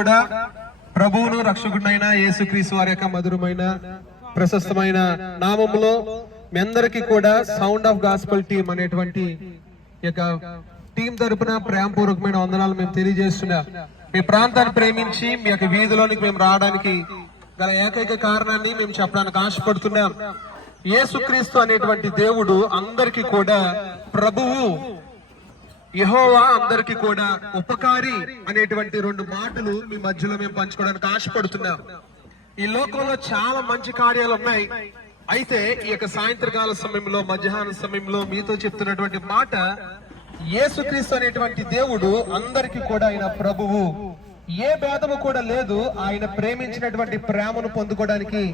కూడా ప్రభువును రక్షకుడైన యేసుక్రీస్తు వారి యొక్క మధురమైన ప్రశస్తమైన నామంలో మీ అందరికీ కూడా సౌండ్ ఆఫ్ గాస్పల్ టీం అనేటువంటి యొక్క టీం తరపున ప్రేమపూర్వకమైన వందనాలు మేము తెలియజేస్తున్నాం. మీ ప్రాంతాన్ని ప్రేమించి మీ యొక్క వీధిలోనికి మేము రావడానికి గల ఏకైక కారణాన్ని మేము చెప్పడానికి ఆశపడుతున్నాం. యేసుక్రీస్తు అనేటువంటి దేవుడు అందరికీ కూడా ప్రభువు యహోవా అందరికి కూడా ఉపకారి అనేటువంటి రెండు మాటలు మీ మధ్యలో మేము పంచుకోవడానికి ఆశపడుతున్నాం. ఈ లోకంలో చాలా మంచి కార్యాలు ఉన్నాయి. అయితే ఈ యొక్క సాయంత్రకాల సమయంలో మధ్యాహ్న సమయంలో మీతో చెప్తున్నటువంటి మాట యేసుక్రీస్తు అనేటువంటి దేవుడు అందరికి కూడా ఆయన ప్రభువు. ఏ భేదము కూడా లేదు. ఆయన ప్రేమించినటువంటి ప్రేమను పొందుకోవడానికి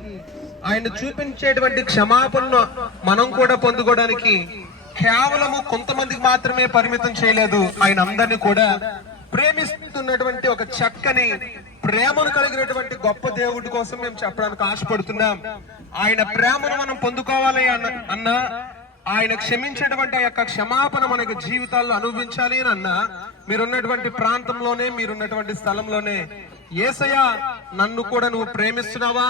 ఆయన చూపించేటువంటి క్షమాపణను మనం కూడా పొందుకోవడానికి కేవలము కొంతమందికి మాత్రమే పరిమితం చేయలేదు. ఆయన అందరినీ కూడా ప్రేమిస్తున్నటువంటి ఒక చక్కని ప్రేమను కలిగినటువంటి గొప్ప దేవుడి కోసం మేము చెప్పడానికి ఆశపడుతున్నాం. ఆయన ప్రేమను మనం పొందుకోవాలి అన్న అన్న ఆయన క్షమించేటువంటి ఆ యొక్క క్షమాపణ మనకి జీవితాల్లో అనుభవించాలి అని అన్న మీరున్నటువంటి ప్రాంతంలోనే మీరున్నటువంటి స్థలంలోనే ఏసయ్య నన్ను కూడా నువ్వు ప్రేమిస్తున్నావా?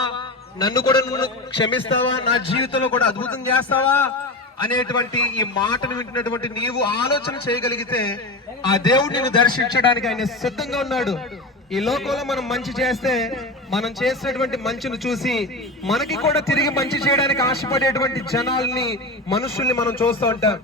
నన్ను కూడా నువ్వు క్షమిస్తావా? నా జీవితంలో కూడా అద్భుతం చేస్తావా? అనేటువంటి ఈ మాటను వింటున్నటువంటి నీవు ఆలోచన చేయగలిగితే ఆ దేవుడు నిన్ను దర్శించడానికి ఆయన సిద్ధంగా ఉన్నాడు. ఈ లోకంలో మనం మంచి చేస్తే మనం చేసినటువంటి మంచిని చూసి మనకి కూడా తిరిగి మంచి చేయడానికి ఆశపడేటువంటి జనాల్ని మనుషుల్ని మనం చూస్తూ ఉంటాం.